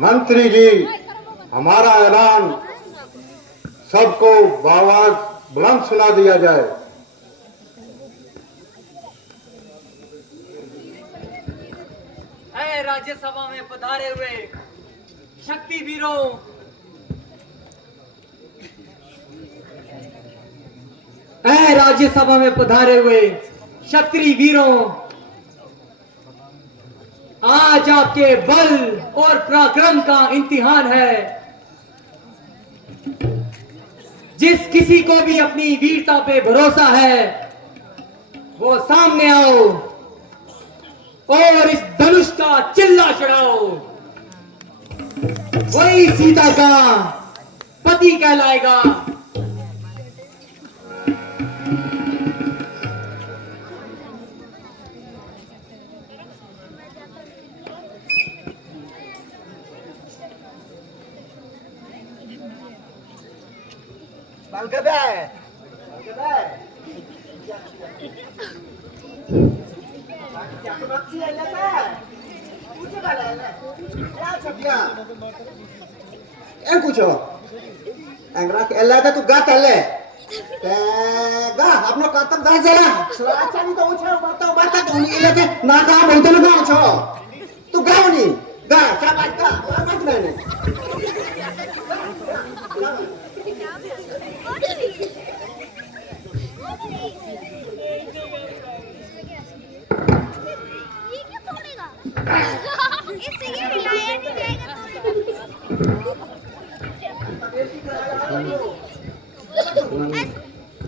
मंत्री जी, हमारा ऐलान सबको बआवाज बुलंद सुना दिया जाए। राज्यसभा में पधारे हुए शक्ति वीरों, राज्यसभा में पधारे हुए क्षत्रिय वीरों, आज आपके बल और पराक्रम का इम्तिहान है। जिस किसी को भी अपनी वीरता पे भरोसा है वो सामने आओ और इस धनुष का चिल्ला चढ़ाओ। वही सीता का पति कहलाएगा। तू गा तले गा अपनो कर्तव्य दा जला स्वाचा नि तो उछे बाता तो नि लेके ना का बोलते ना गाओ छो तू गाओ नि गा शाबाश गा मत मैंने ये क्यों तोड़ेगा इससे ये हिलाया नहीं जाएगा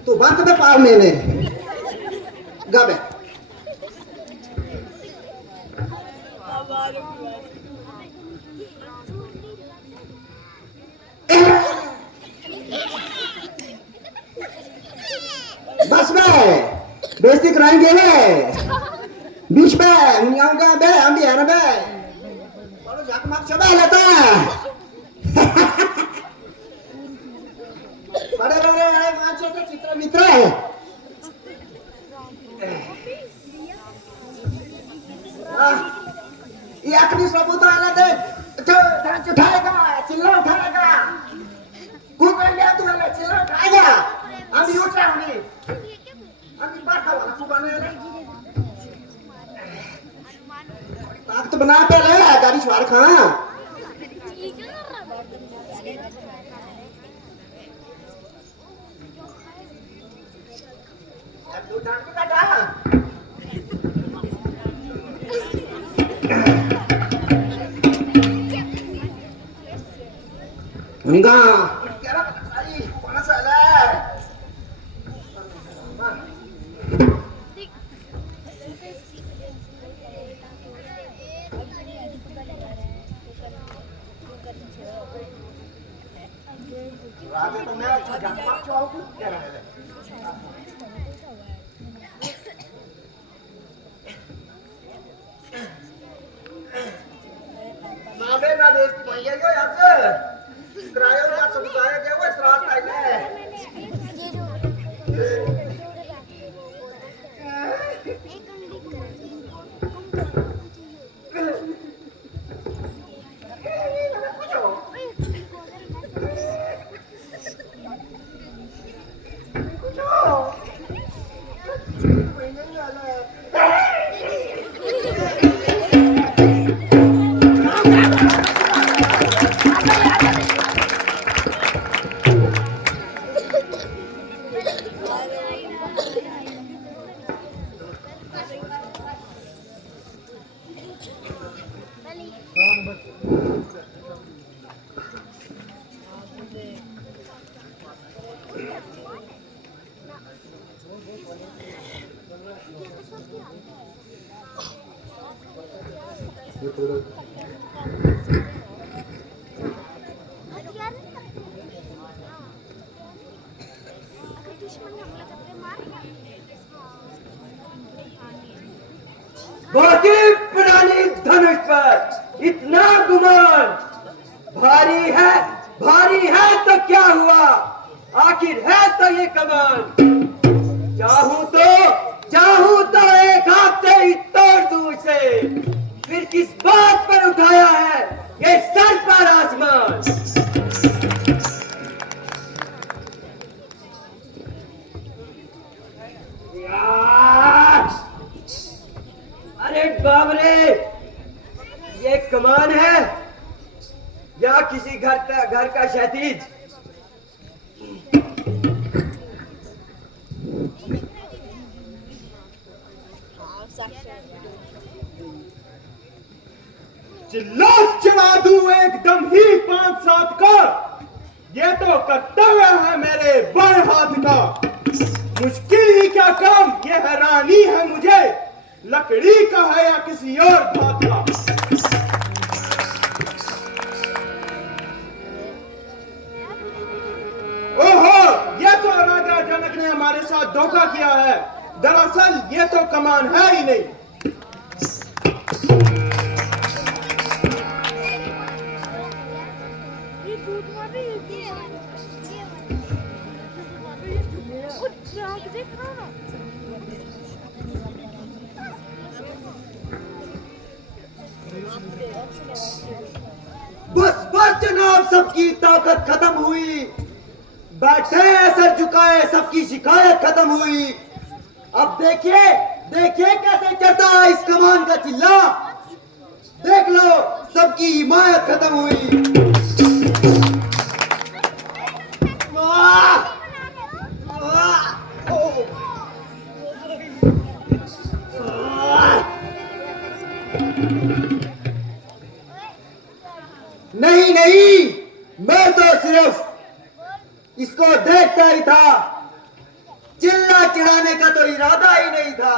तू बात तो पार मैंने गाबे बस बे बेइज्जती कराएंगे बे बीच में आऊंगा बे हम भी है ना बे और जगमग चबा लेता बड़े बड़े मांचो के चित्र मित्र है ये अपनी सबूत आना दे ढांच उठाएगा चिल्ला उठाएगा कूद गया तू चिल्ला उठाएगा हम भी उठ रहे हैं हम भी बात डाकू बने रे ताक तो बना पे ले गाड़ी सवार खाना तू डाकू काटा enggak kira kali panas ada Raja tengah jangan pak cowok kira Nabe na des maya yo yaar se Krayo na samsaya ke wo sras taile बहुत ही पुरानी धनुष पर इतना गुमान भारी है तो क्या हुआ आखिर है तो ये कमान चाहूं तो एक हाथ से ही तोड़ दूं इसे फिर किस बात पर उठाया है ये सर पर आसमान अरे बाबरे ये कमान है या किसी घर का क्षैतिज चिल्ला चढ़ा दूं एकदम ही 5-7 का ये तो कर्तव्य है मेरे बाएं हाथ का मुश्किल ही क्या काम ये हैरानी है मुझे लकड़ी का है या किसी और धात का ओहो ये तो राजा जनक ने हमारे साथ धोखा किया है दरअसल ये तो कमान है ही नहीं बस जनाब सबकी ताकत खत्म हुई बैठे सर झुकाए सबकी शिकायत खत्म हुई अब देखिए कैसे चढ़ता है इस कमान का चिल्ला देख लो सबकी हिमायत खत्म हुई नहीं मैं तो सिर्फ इसको देखता ही था चिल्ला चिढ़ाने का तो इरादा ही नहीं था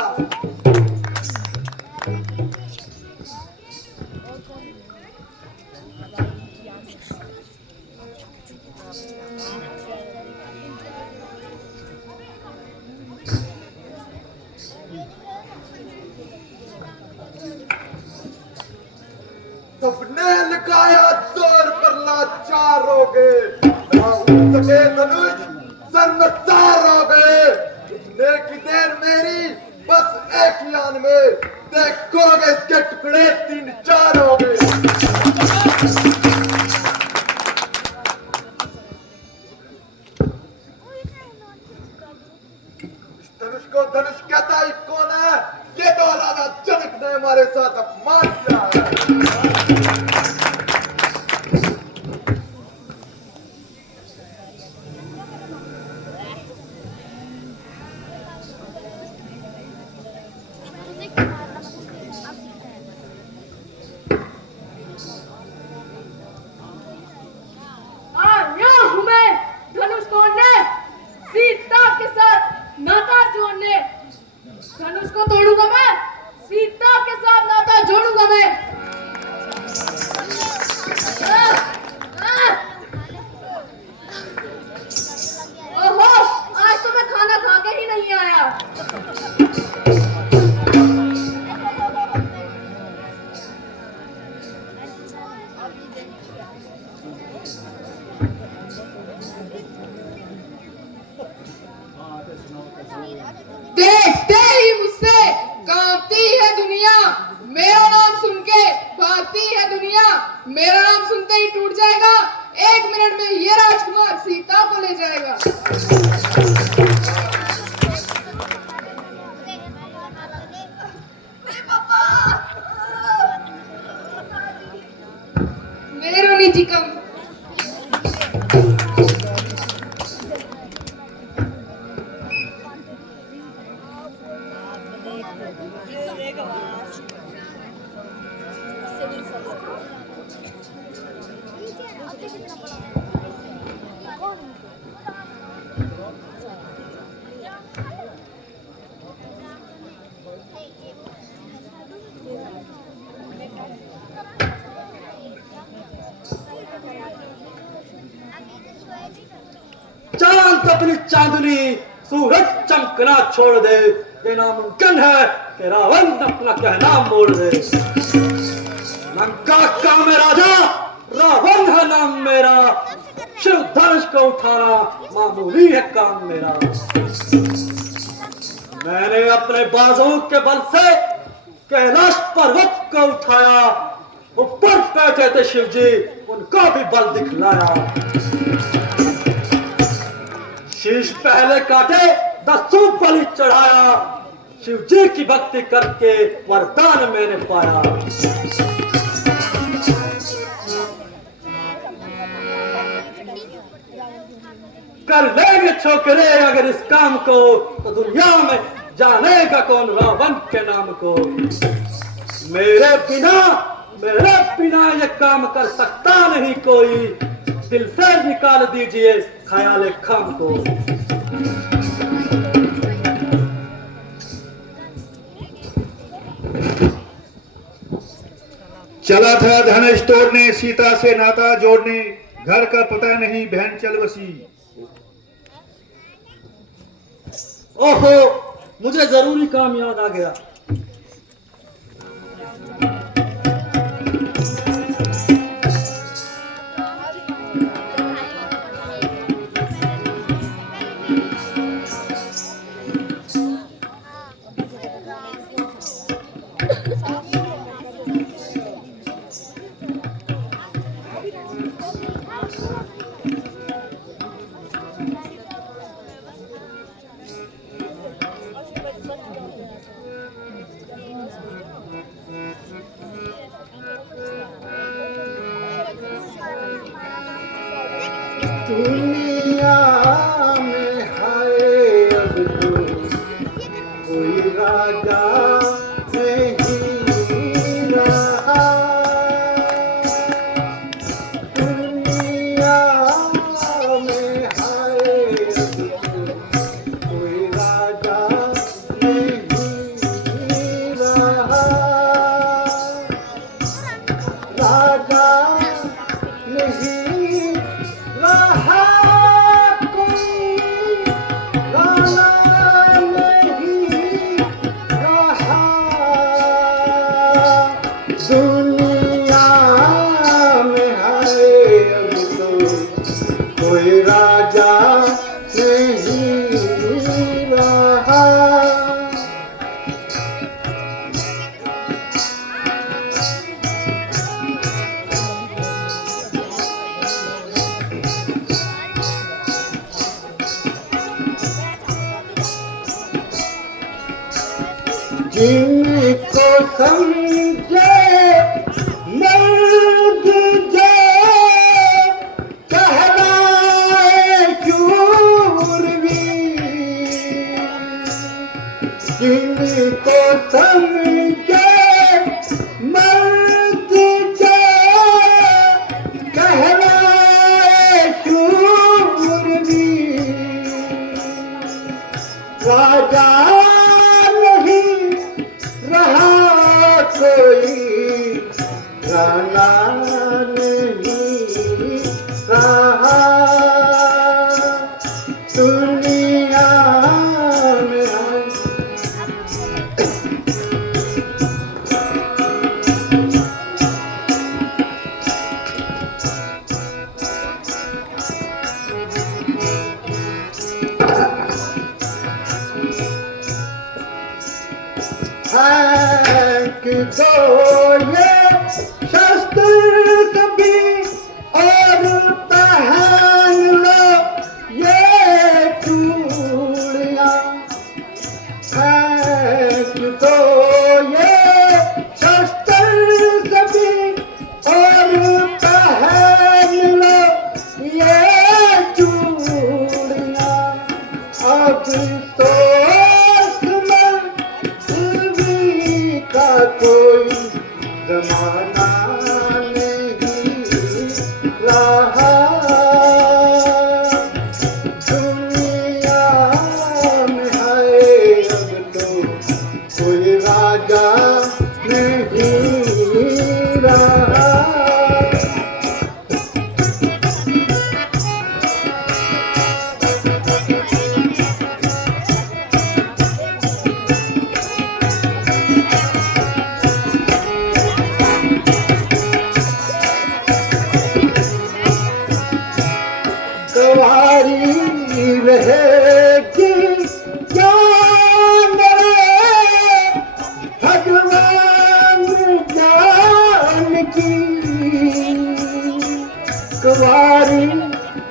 सबने लगाया जोर पर लाचार हो गए ना उठ सके धनुष संगसार हो गए इतने की देर मेरी बस एक ही आन में देखोगे इसके टुकड़े 3-4 हो गए इस धनुष को धनुष कहता ही कौन है? ये तो राजा जनक ने हमारे साथ अपमान किया है। धनुष तोड़ने, सीता के साथ नाता जोड़ने। धनुष को तोड़ूंगा मैं, सीता के साथ नाता जोड़ूंगा मैं। ओहो, आज तो मैं खाना खा के ही नहीं आया। देखते ही मुझसे कांपती है दुनिया, मेरा नाम सुन के भागती है दुनिया। मेरा नाम सुनते ही टूट जाएगा, 1 मिनट में ये राजकुमार सीता को ले जाएगा। मेरे रोनी जी कम। चांद अपनी चांदनी सूरज चमकना छोड़ दे, ये नामुमकिन है कि रावण अपना कहना मोड़ दे। लंका का मैं राजा, रावण है नाम मेरा, शिव धनुष को उठाना मामूली है काम मेरा। मैंने अपने बाजुओं के बल से कैलाश पर्वत को उठाया, ऊपर बैठे थे शिव जी, उनका भी बल दिखलाया। शीश पहले काटे, 10 बलि चढ़ाया, शिव जी की भक्ति करके वरदान मैंने पाया। कर लेंगे छोकरे अगर इस काम को, तो दुनिया में जानेगा कौन रावण के नाम को। मेरे बिना ये काम कर सकता नहीं कोई, दिल से निकाल दीजिए ख्याल खाम को। चला था धनुष तोड़ने, सीता से नाता जोड़ने, घर का पता नहीं बहन चल बसी। ओहो, मुझे जरूरी काम याद आ गया। दुनिया में है अब तो कोई राजा नहीं रहा। दुनिया में है अब तो कोई राजा नहीं रहा। राजा नहीं रहा कोई, राजा नहीं रहा जिनको समझे मर्द जो कहलाए शूरवीर, जिनको समझे मर्द जो कहलाए शूरवीर, राजा नहीं रहा कोई, राना नहीं रहा दुनिया में। तो ये शस्त्र कभी और पहन लो ये चूड़ियां, तो ये शस्त्र कभी और पहन लो ये चूड़ियां, अब तो कोई जमाना नहीं रहा दुनिया में, है अब तो कोई राजा नहीं रहा। सवारी रहेगी जान भगवान जान की, सवारी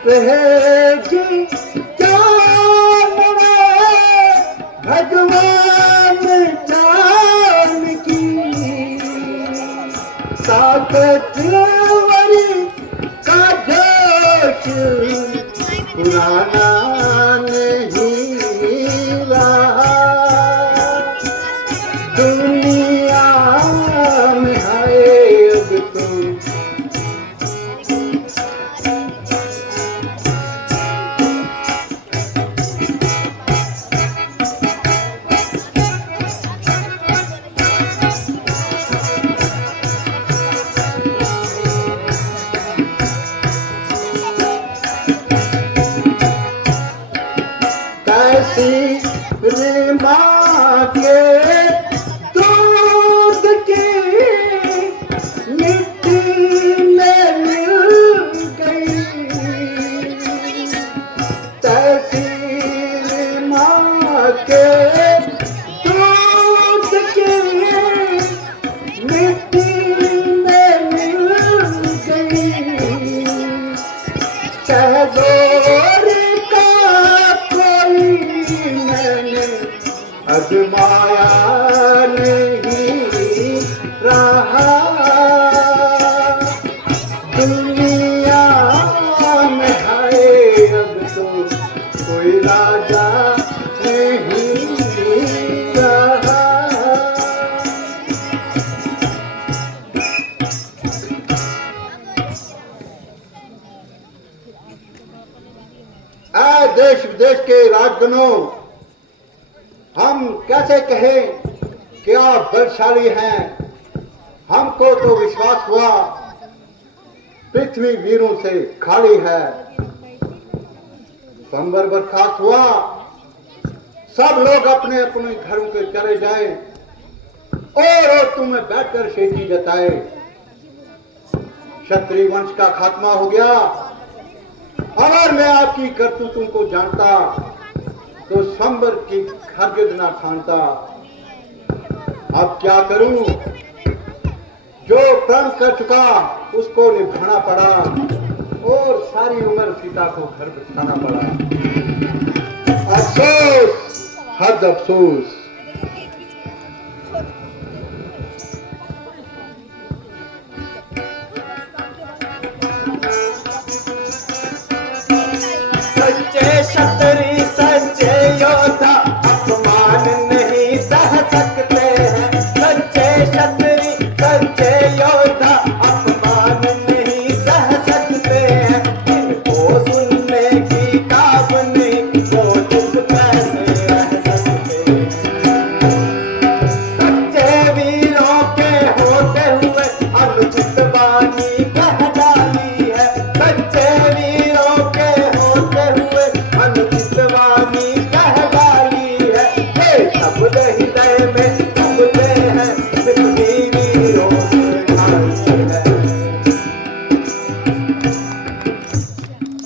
रहेगी जान भगवान जान की, ताकतवरी का जोश पुराना नहीं रहा दुनिया में, है अब तो रे माँ के दूध की मिट्टी में मिल गई, तहसील माँ के दूध की मिट्टी में मिल गई, शहदोर का कोई अजमाया नहीं रहा दुनिया में, है अब तो कोई राजा नहीं रहा। देश विदेश के राजगणों, हम कैसे कहें कि आप बलशाली हैं, हमको तो विश्वास हुआ पृथ्वी वीरों से खाली है। संबर बर्खास्त हुआ, सब लोग अपने अपने घरों के चले जाएं और तुम्हें बैठकर शेखी जताए। क्षत्रिय वंश का खात्मा हो गया। अगर मैं आपकी करतूतों को जानता तो संबर की हरगिज़ ना ठानता। अब क्या करूं, जो प्रण कर चुका उसको निभाना पड़ा और सारी उम्र सीता को घर बिठाना पड़ा। अफसोस, हद अफसोस। सबके हृदय में सबके हैं जितनी वीरों से खाई है।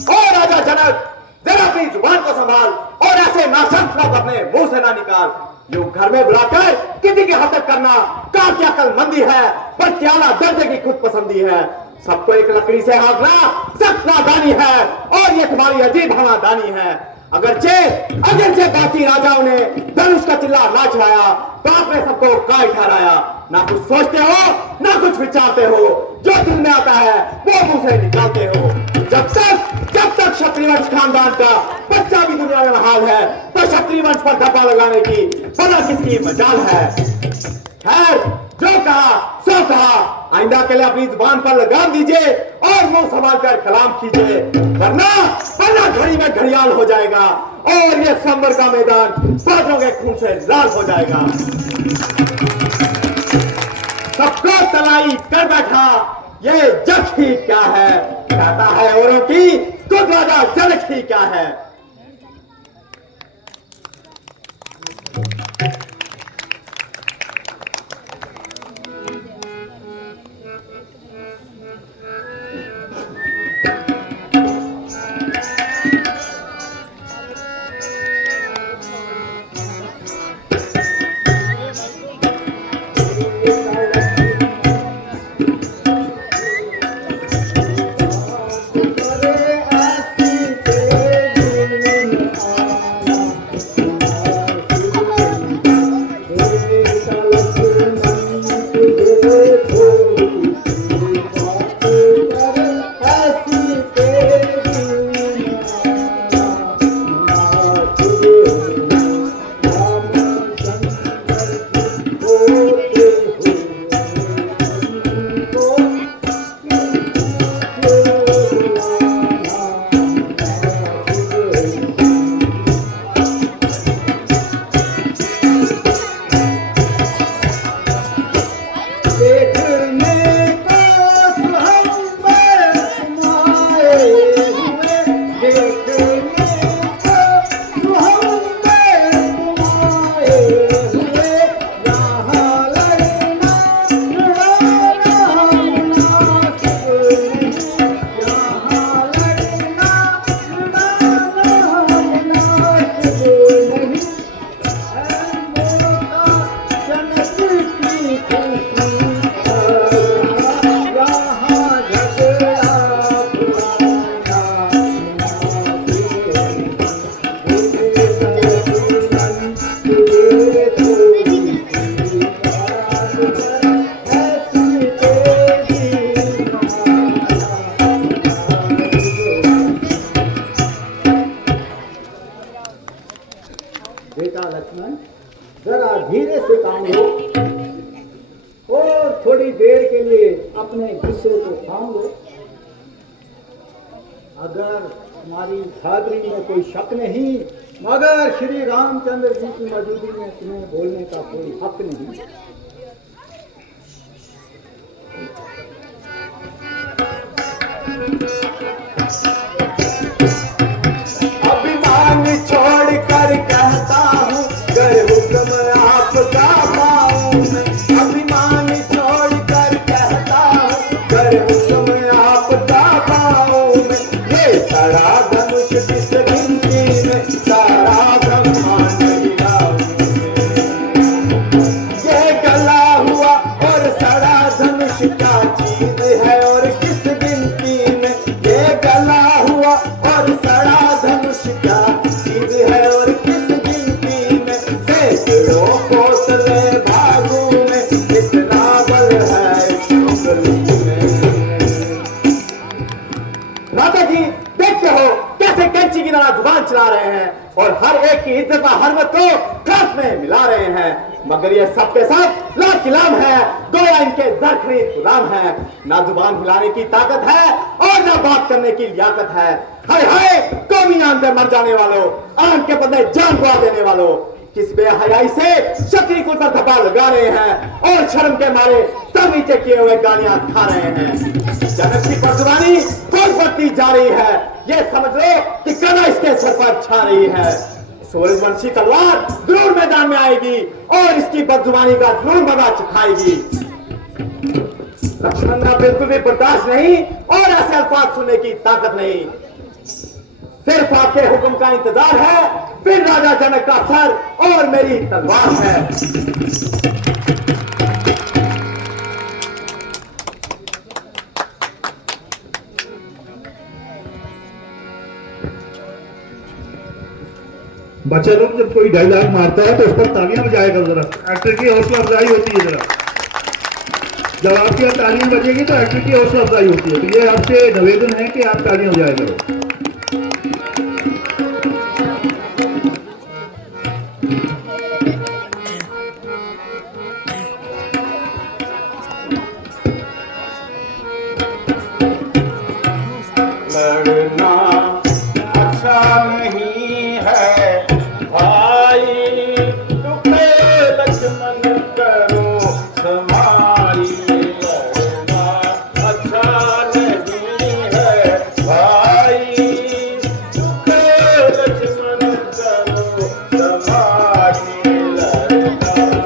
ओ राजा जनक, जरा अपनी जुबान को संभाल और ऐसे नाशक शब्द अपने मुंह से ना निकाल। यूं घर में बुलाकर किसी की हत्या करना काम की अक्लमंदी है, पर क्या ना दर्जे की खुद पसंदी है। सबको एक लकड़ी से हाँकना सख्त नादानी है और ये तुम्हारी अजीब हवादानी है। अगरचे बाकी राजाओं ने धनुष का चिल्ला ना चढ़ाया तो आपने सबको काय ठहराया। ना कुछ सोचते हो ना कुछ विचारते हो, जो दिल में आता है वो मुंह से निकालते हो। जब तक क्षत्रिय वंश खानदान का बच्चा भी दुनिया में हाल है तो क्षत्रिय वंश पर धब्बा लगाने की भला किसकी मजाल है। खैर, जो कहा सो कहा, आइंदा के लिए अपनी जुबान पर लगाम दीजिए और मुंह संभाल कर कलाम कीजिए, वरना घड़ी में घड़ियाल हो जाएगा और ये संबर का मैदान बादलों के खून से लाल हो जाएगा। सबको तलाई कर बैठा ये जग ही क्या है, कहता है औरों की खुद राजा जनक ही क्या है। बेटा लक्ष्मण, जरा धीरे से काम लो और थोड़ी देर के लिए अपने गुस्से को थाम लो। अगर तुम्हारी बहादुरी में कोई शक नहीं, मगर श्री रामचंद्र जी की मौजूदगी में तुम्हें बोलने का कोई हक नहीं। अभिमान छोड़ कर कहता हूँ गर हुक्म आपका पाऊं मैं। अभिमान छोड़ कर कहता हूँ गर हुक्म आपका पाऊं मैं। ये सारा धनुष किस गिनती में सारा ब्रह्मांड हिलाऊं मैं। ये गला हुआ और सारा धनुष क्या चीज है और किस गिनती में। ये गला हुआ और सारा धनुष क्या चीज है और किस गिनती में। सैकड़ों कोसले भागों में कितना बल है इस उंगली में। राजा जी देखते हो कैसे कैंची की तरह जुबान चला रहे हैं और हर एक की इज्जत व हरमत को खास में मिला रहे हैं, मगर ये सबके सब लाख किलाम है, गोया इनके दरखरी गुलाम है। ना जुबान हिलाने की ताकत है और ना बात करने की लियाकत है। हाय हाय कौमी आन पे मर जाने वालों, आन के बदले जान गवा देने वालों, किस बेहयाई से क्षत्रिय कुल पर धब्बा लगा रहे हैं और शर्म के मारे सर नीचे किए हुए गालियां खा रहे हैं। जनक की परजुबानी कोई बढ़ती जा रही है, ये समझ लो कि कला इसके सर पर छा रही है। सूरजवंशी तलवार जरूर मैदान में आएगी और इसकी बदजुबानी का जरूर मजा चखाएगी। लक्ष्मण का बिल्कुल भी बर्दाश्त नहीं और ऐसे अल्फाज सुनने की ताकत नहीं। सिर्फ आपके हुक्म का इंतजार है, फिर राजा जनक का सर और मेरी तलवार है। बच्चा लोग जब कोई डायलॉग मारता है तो उस पर तालियां बजाएगा, जरा एक्टर की हौसला अफजाई होती है। जरा जब आपकी यहाँ तालियां बजेगी तो एक्टर की हौसला अफजाई होती है। तो ये आपसे निवेदन है कि आप तालियां बजाया करो। लड़ना अच्छा नहीं है भाई, तुके लक्ष्मण करो समाई। लड़ना अच्छा नहीं है भाई, तुके लक्ष्मण करो समाई। लड़ना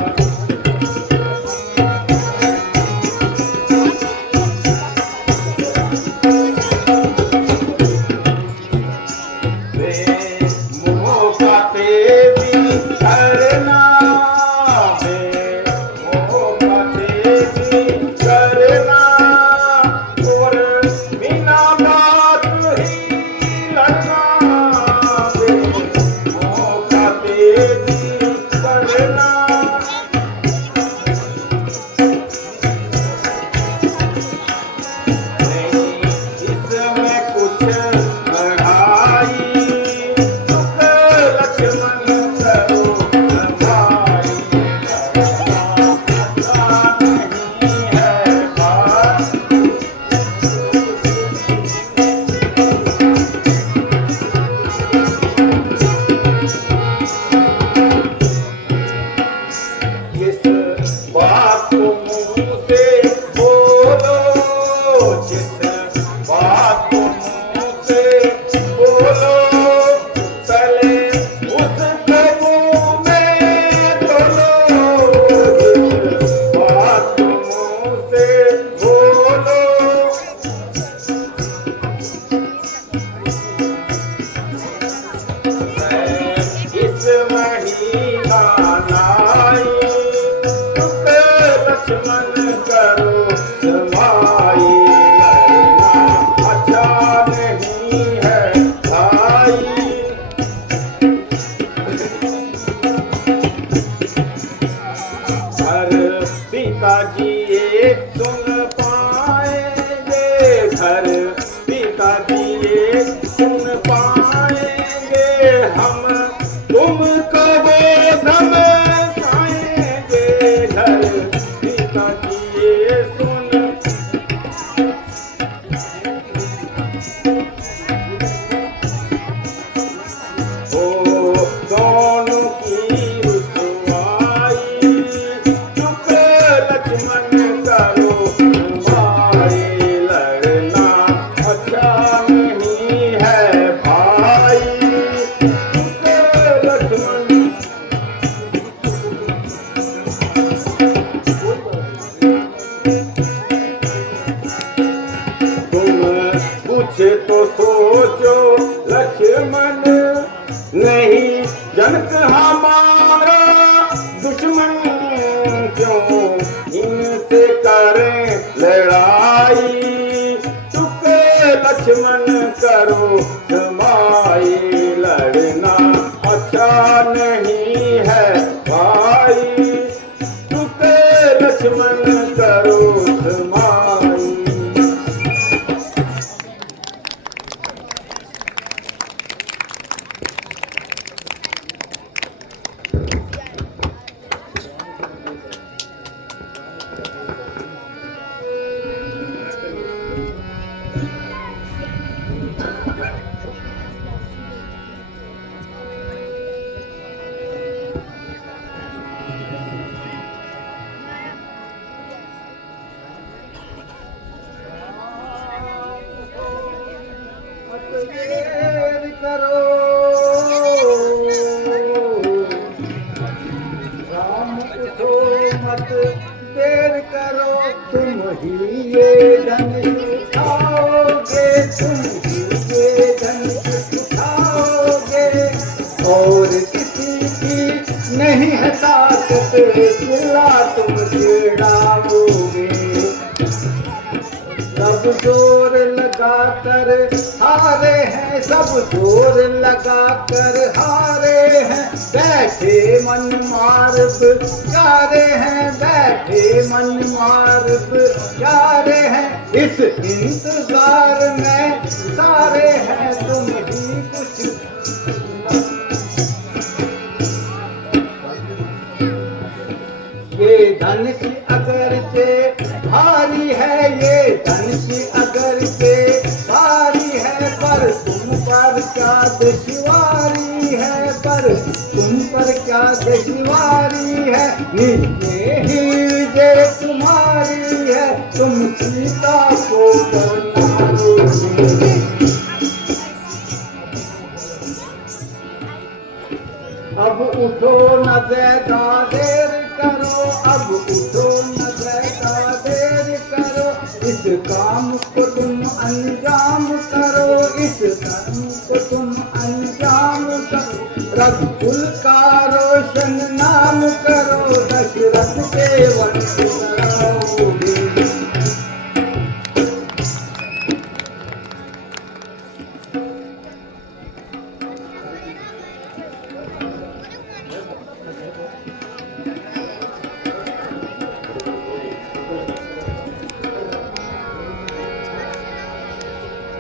जनक हमारा दुश्मन क्यों इनसे करें लड़ाई, चुके लक्ष्मण करो समाई। लड़ना अच्छा नहीं है भाई, चुके लक्ष्मण करो समाई। उठो मत देर करो, तुम ही ये धन उठाओगे, तुम ही ये धन उठाओगे, और किसी की नहीं है ताकत, सिला तुम चिढ़ाओगे। सब जोर लगा कर हारे हैं, सब जोर लगा कर हारे हैं, बैठे मन मार्ग प्यारे हैं, बैठे मन मार्ग प्यारे हैं, इस इंतजार में सारे हैं, तुम ही कुछ ये धनुष अगर से भारी है, ये धनुष अगर से भारी है, पर तुम पर क्या दुश्वारी है, पर तुम पर क्या दुश्वारी है, नीचे ही विजय तुम्हारी है, तुम सीता को मारोगे। अब उठो न ज़्यादा देर करो, अब उठो न ज़्यादा देर करो, इस काम को तुम अंजाम करो, इस काम को तुम अंजाम करो, रघुकुल का रोशन नाम करो, दशरथ के वंश कराओगे।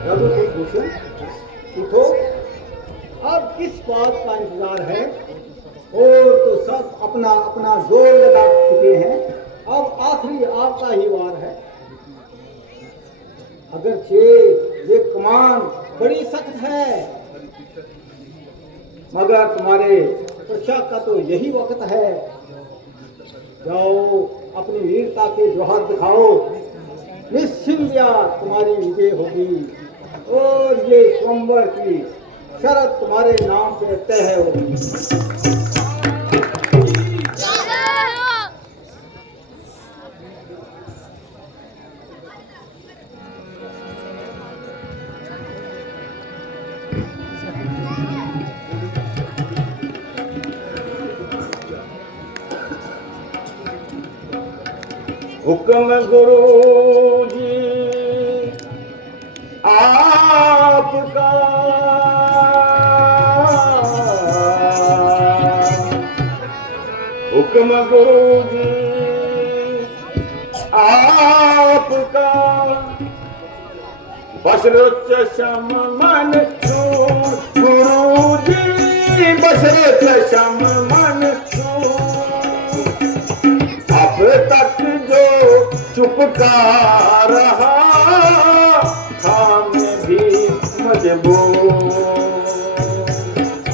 रघुभूषण उठो, अब किस बात का इंतजार है, और तो सब अपना अपना जोर लगा चुके हैं, अब आखिरी आपका ही वार है। अगरचे ये कमान बड़ी सख्त है, मगर तुम्हारे परीक्षा का तो यही वक्त है, जाओ अपनी वीरता के जोहर दिखाओ, निश्चिंतिया तुम्हारी विजय होगी, और ये स्वयंवर की शरत तुम्हारे नाम पे तय होगी। हुक्म गुरु जी आपका, हुक्म गुरु जी आपका, बशरत शम मन सूर, गुरु जी बशरत शम मन सूर, अब तक जो चुपका रहा हम भी मजबूर,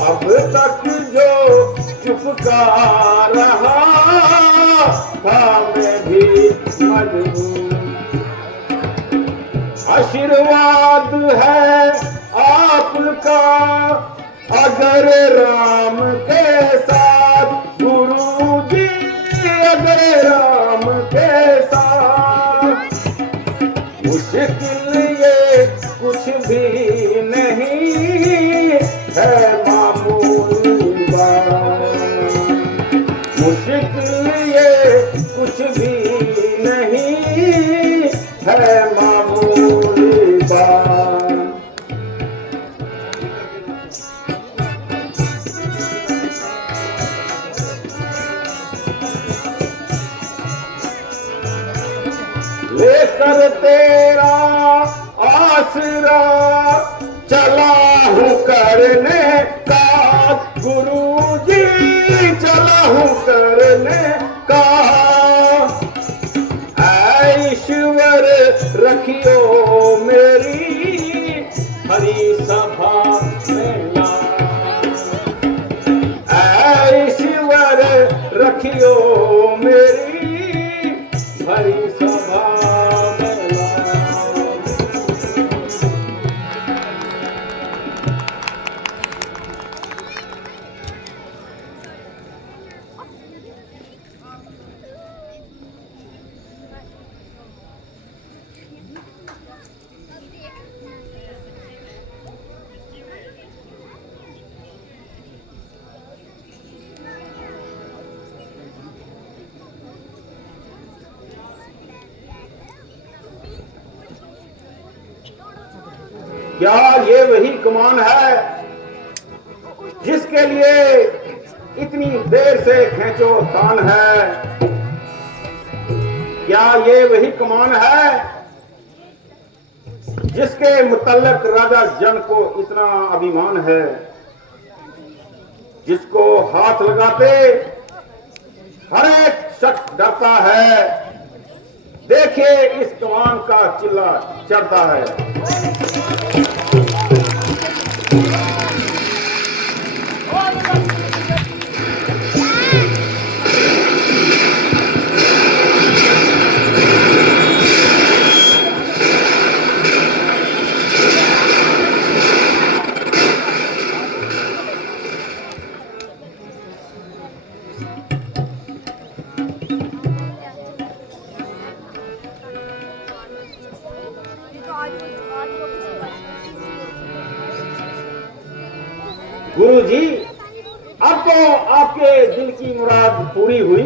अब तक जो चुपका रहा हम भी मजबूर। आशीर्वाद है आपका अगर राम के साथ, गुरु जी अगर राम के साथ, मुश्किल ये कुछ भी नहीं है मामूली बात, मुश्किल ये कुछ भी नहीं है मामूली बात। लेकर तेरा आसरा चला हूँ करने का, गुरु जी चला हूँ करने का, ईश्वर रखियो मेरी हरी सभा में ला, ईश्वर रखियो मेरी हरी सभा में ला। क्या ये वही कमान है जिसके लिए इतनी देर से खींचो तान है? क्या ये वही कमान है जिसके मुतल्लक राजा जन को इतना अभिमान है? जिसको हाथ लगाते हर एक शख्स डरता है, देखिए इस कमान का चिल्ला चढ़ता है। गुरु जी, अब तो आपके दिल की मुराद पूरी हुई।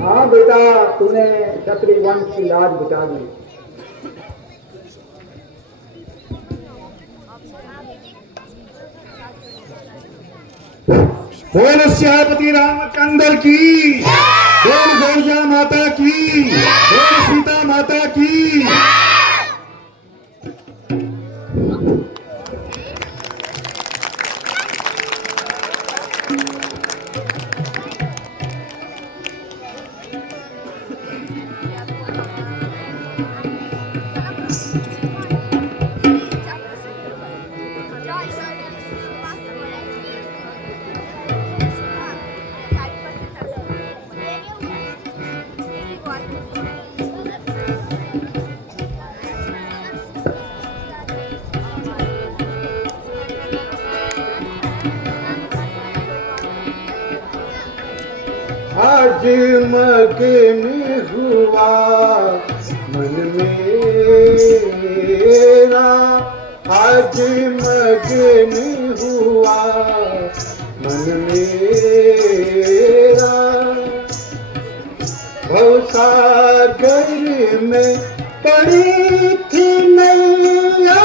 हाँ बेटा, तूने क्षत्रिय वंश की लाज बचा दी। बोल श्यामपति रामचंद्र की, बोल गौरिया माता की, बोल सीता माता की। आज मगन हुआ मन मेरा, आज मगन हुआ मन मेरा। भवसागर में पड़ी थी नैया,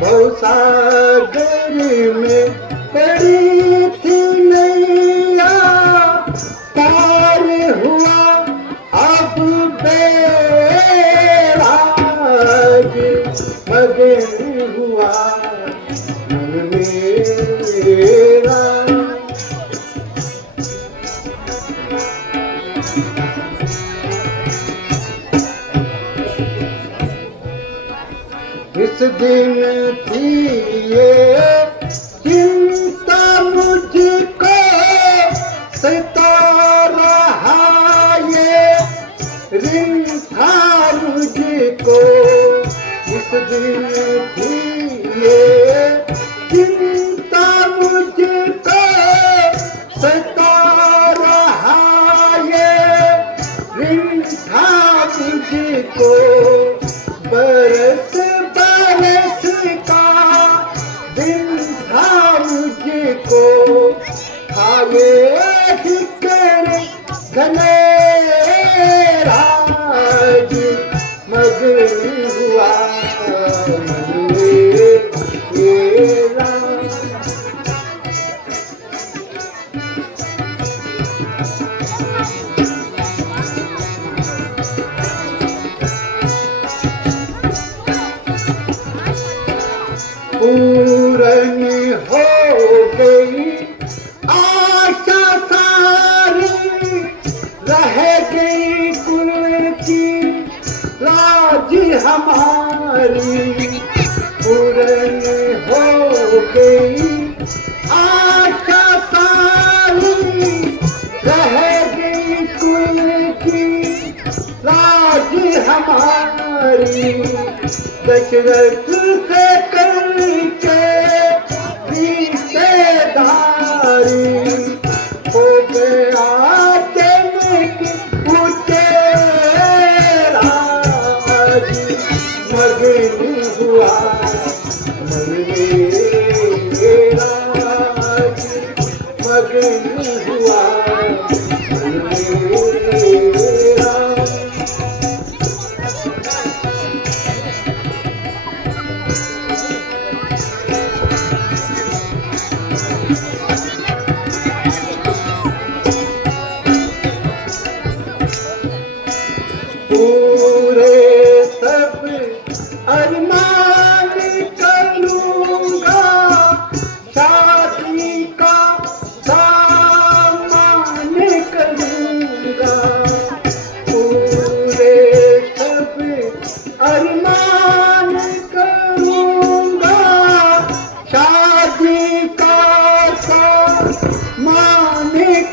भवसागर में पड़ी थी नैया। पार हुआ अब बेड़ा, मगन हुआ मन मेरा। इस दिन थी ये चिंता मुझको, सता रहा ये ऋण था मुझको। इस दिन थी ये चिंता मुझको, सता रहा ये ऋण था मुझको। बरस बरस का दिन था मुझको, आगे ठिकरे घनेरा। मगन हुआ मन मेरा। पूरन हो गई आशा सारी, रह गई कुल की लाज हमारी। पूरन हो गई आशा सारी, रह गई कुल की लाज हमारी। दशरथ से करके रिश्तेदारी, हो गया मगन हुआ मन मेरा। मगन हुआ मन मेरा।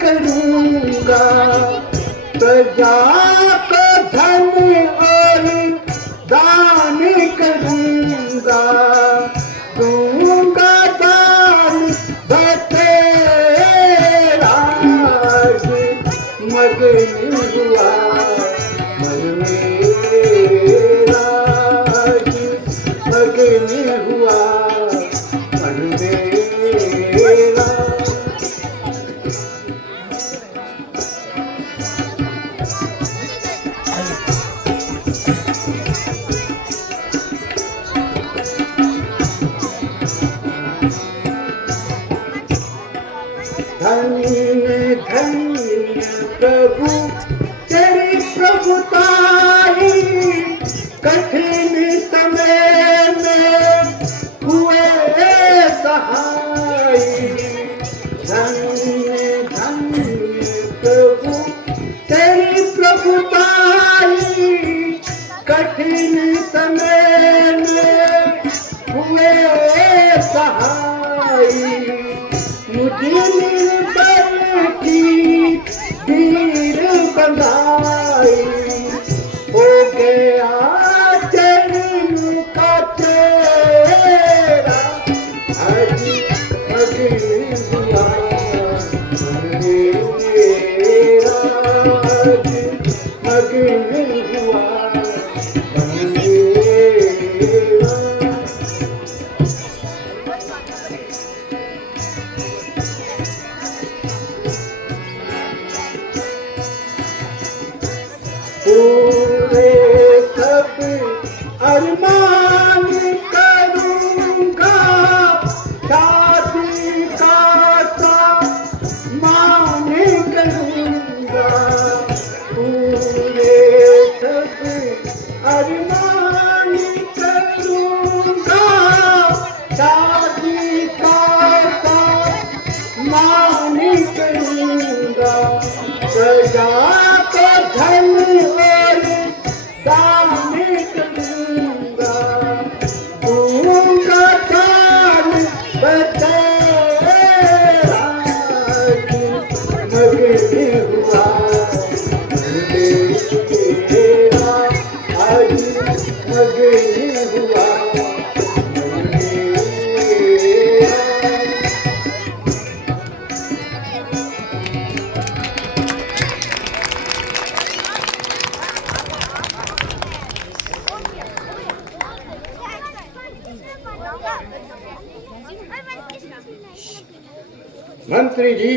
करूंगा, प्रजा को धन और दान करूंगा, दूंगा दान बतेरा, मगन हुआ मन मेरा, मगन हुआ मन मेरा। धन्य धन्य प्रभु तेरी प्रभुताई, कठिन समय में हुए सहाय। धन्य धन्य प्रभु तेरी प्रभुताई, कठिन समय में हुए सहाय। मुझे निर्बल की धीर बंधाई, हो गया जन्म का तेरा, आज मगन हुआ मेरा, आज मगन हुआ मेरा। पूरे सब अरमान करूंगा, शादी का सामान करूंगा, पूरे सब अरमान करूंगा, शादी का सामान करूंगा, प्रजा को धन और दान करूंगा, दूंगा दान बतेरा, मगन हुआ मेरा, आज मगन हुआ मेरा। मंत्री जी,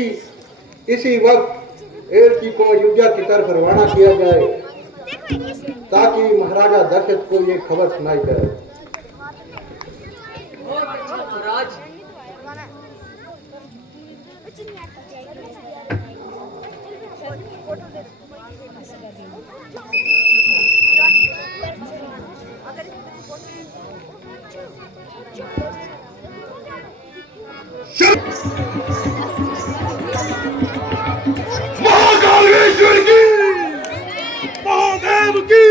इसी वक्त एलची को अयोध्या की तरफ रवाना किया जाए, ताकि महाराजा दशरथ को ये खबर सुनाई जाए। महाराज, महाकालेश्वर की, महादेव की।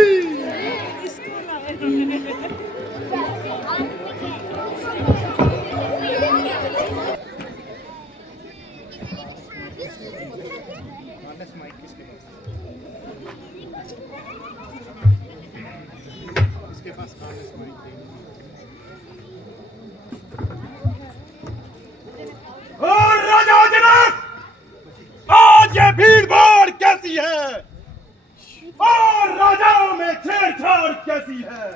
और राजा जनक, आज ये भीड़ भाड़ कैसी है और राजाओं में छेड़छाड़ कैसी है।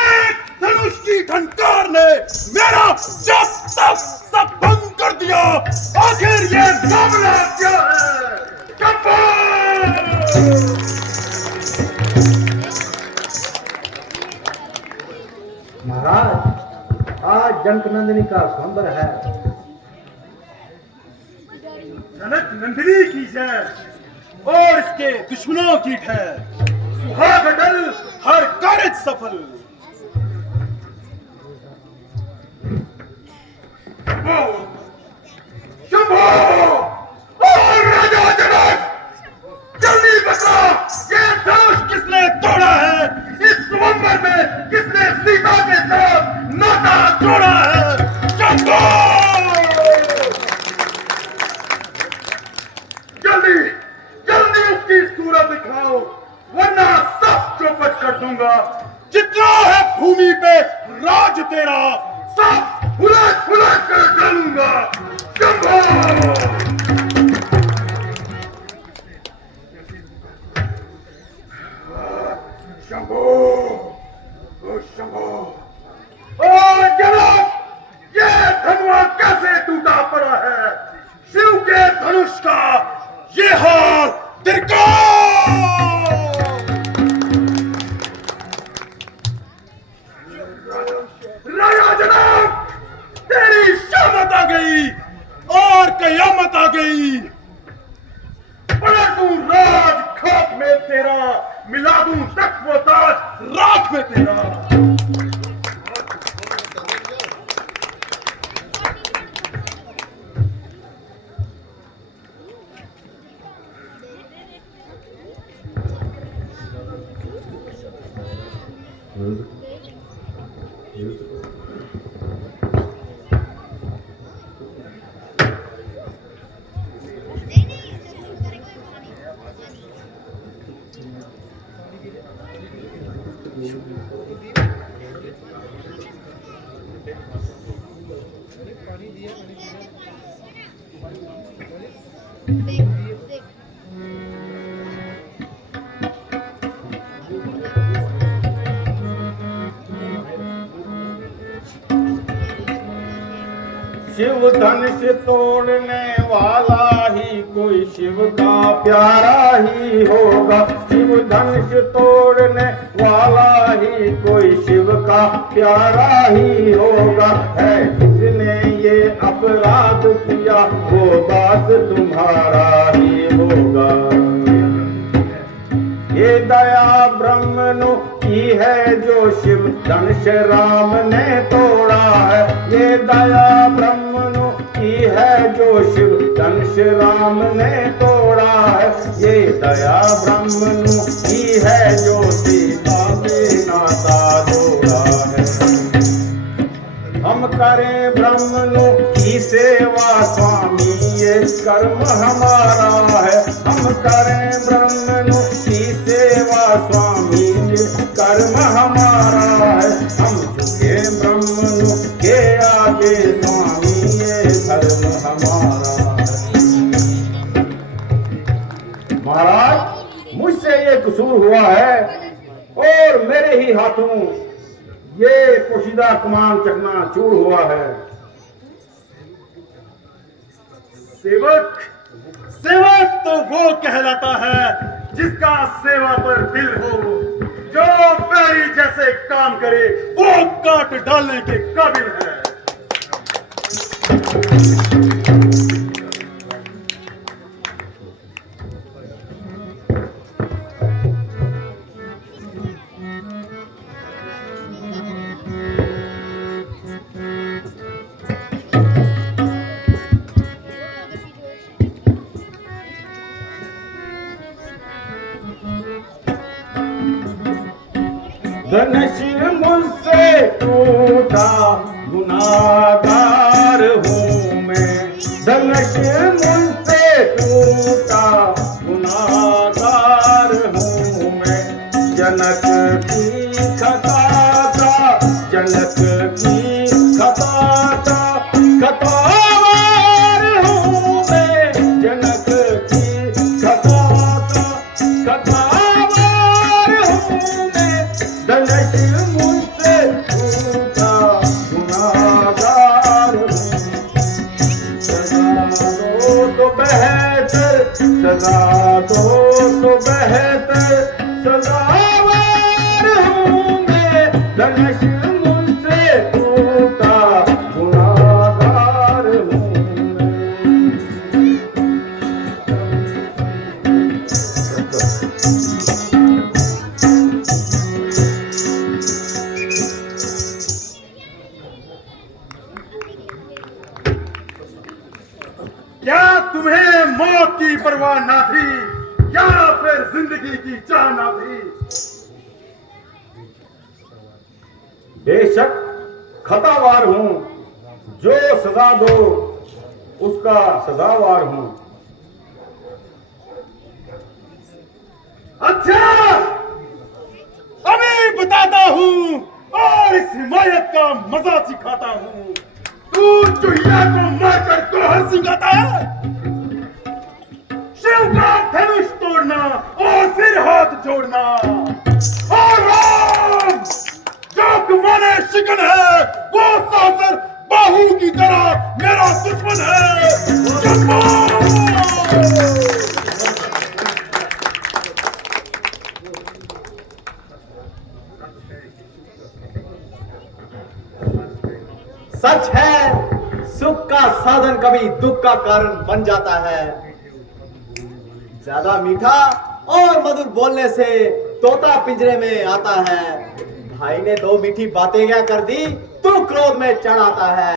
एक धनुष की झंकार ने मेरा जप तप सब भंग कर दिया। आखिर ये मामला क्या है? कपाल! महाराज, आज जनक नंदिनी का स्वयंवर है। जनक नंदिनी की जय और इसके दुश्मनों की ठहर। सुहाग अटल, हर कार्य सफल। शंभो और राजा जनक, जल्दी बता, ये धनुष किसने तोड़ा है? इस स्वयंवर में किसने सीता के साथ नाता जोड़ा है? शंभो! शंभो, ओ शंभो, ओ जनाब, ये धनुआ कैसे टूटा पड़ा है? शिव के धनुष का ये हाल त्रिकोण। राजा जनाब, तेरी शामत आ गई और कयामत आ गई। बड़ा तू राज खाक में तेरा, मिला दूं तक वो ताज राख में तेरा। शिव धनुष तोड़ने वाला ही कोई शिव का प्यारा ही होगा। शिव धनुष तोड़ने वाला ही कोई शिव का प्यारा ही होगा। है जिसने ये अपराध किया वो बात तुम्हारा ही होगा। ये दया ब्रह्मनु की है जो शिव धनुष राम ने तोड़ा है। ये दया ब्रह्मनु की है जो शिव धनुष राम ने तोड़ा है। ये दया ब्रह्मनु की है जो सीता से नाता जोड़ा है। हम करें ब्रह्मनु की सेवा स्वामी ये कर्म हमारा है। हम करें ब्रह्मनु की सेवा स्वामी ये कर्म हमारा है। हम झुके ब्रह्मनु के आगे स्वामी ये धर्म हमारा है। महाराज, मुझसे ये कसूर हुआ है और मेरे ही हाथों ये पोशीदा कमान चकना चूर हुआ है। सेवक, सेवक तो वो कहलाता है जिसका सेवा पर दिल हो, जो पैरी जैसे काम करे वो काट डालने के काबिल है। धनुष मुझसे टूटा गुनाहगार हूँ मैं। धनुष मुझसे टूटा गुनाहगार हूँ मैं। जनक की खता का, जनक की खता का खतावार हूँ मैं। जनक की खता का खतावार हूँ मैं। धनुष मुझसे टूटा गुनाहगार हूँ। सजा दो तो बेहतर, सजा दो तो बेहतर सजावार हूँ मैं। धनुष मुझसे टूटा गुनाहगार हूँ क्या तुम्हें मौत की परवाह ना थी या फिर जिंदगी की चाह ना थी? बेशक खतावार हूं, जो सजा दो उसका सजावार हूं। अच्छा, अभी बताता हूं और इस हिमायत का मजा सिखाता हूं। तू चुहिया को मारकर कोहर सिखाता है? शिव का धनुष तोड़ना और फिर हाथ जोड़ना। और राम जो माने शिकन है, वो सासर बाहू की तरह मेरा दुश्मन है। सच है, सुख का साधन कभी दुख का कारण बन जाता है। ज्यादा मीठा और मधुर बोलने से तोता पिंजरे में आता है। भाई ने दो मीठी बातें क्या कर दी, तू क्रोध में चढ़ आता है।